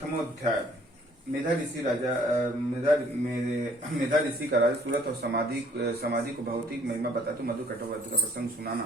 प्रथमोध्याय। मेधा ऋषि का राज सूरत और सामाजिक भौतिक महिमा बताते मधु कटोवर्ती का प्रसंग सुनाना।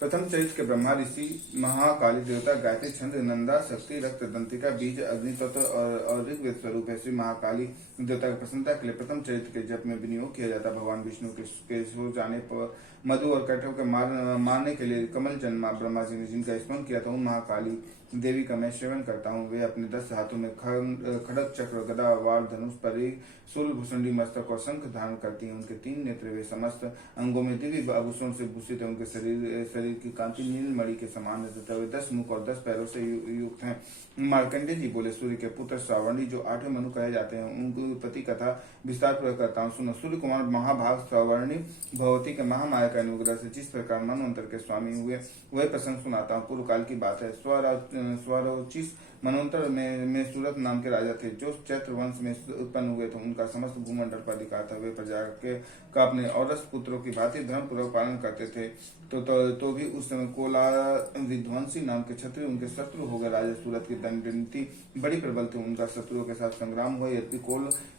प्रथम चरित्र के ब्रह्मा ऋषि महाकाली देवता गायत्री छंद नंदा शक्ति रक्त दंतिका बीज अग्नि तत्व और ऋग्वेद स्वरूप है। श्री महाकाली देवता की प्रसन्नता के लिए प्रथम चरित्र के जप में विनियोग किया जाता। भगवान विष्णु के सो जाने पर मधु और कटव के मारने के लिए कमल जन्मा ब्रह्मा जी ने जिनका स्मरण किया था उन महाकाली देवी का मैं सेवन करता हूँ। वे अपने 10 हाथों में खड़ग चक्र गदा वार धनुष परी शूल भूषणी मस्तक और शंख धारण करती हैं। उनके 3 नेत्र वे समस्त अंगों में दिव्य आभूषण से भूषित है। उनके शरीर की कांति नीलमणि के समान है तथा वे 10 मुख और 10 पैरों से युक्त हैं। मार्कंडेय जी बोले, सूर्य के पुत्र श्रावणी जो 8वें मनु कहे जाते हैं उनकी उत्पत्ति कथा विस्तार पूर्वक करता हूँ। सुनो। सूर्य कुमार महाभाग श्रावणी भगवती के महामाया के अनुग्रह से जिस प्रकार मनवंतर के स्वामी हुए वही प्रसंग सुनाता हूँ। पूर्व काल की बात है। स्वरोचिस मनवंतर में सूरत नाम के राजा थे जो चैत्र वंश में उत्पन्न हुए थे। उनका समस्त भूमंडल पर अधिकार था। वे प्रजा का अपने औरस पुत्रों की भांति धर्म पूर्वक पालन करते थे। तो भी उस समय कोला विध्वंसी नाम के क्षत्रिय उनके शत्रु हो गए। राजा सूरत की दंडनीति बड़ी प्रबल थी। उनका शत्रुओं के साथ संग्राम हुआ। यद्यपि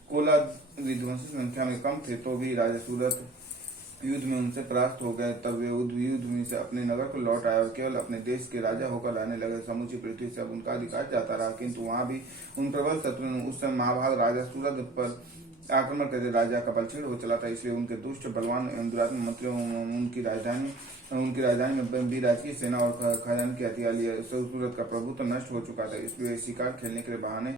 कोला विध्वंसी संख्या में कम थे तो भी राजा सूरत युद्ध में उनसे परास्त हो गए। तब वे युद्ध में से अपने नगर को लौट आए और केवल अपने देश के राजा होकर रहने लगे। समूची पृथ्वी से अब उनका अधिकार जाता रहा, किंतु वहां भी उन प्रबल शत्रु ने उस समय महाभाग राजा सूरत पर आक्रमण करते राजा का बल क्षीण हो चला था। इसलिए उनके दुष्ट बलवान दुरात्म मंत्रियों उनकी राजधानी में भी राजकीय सेना और खजान की हथियार लिए सूरत का प्रभुत्व नष्ट हो चुका था। इसलिए शिकार खेलने के बहाने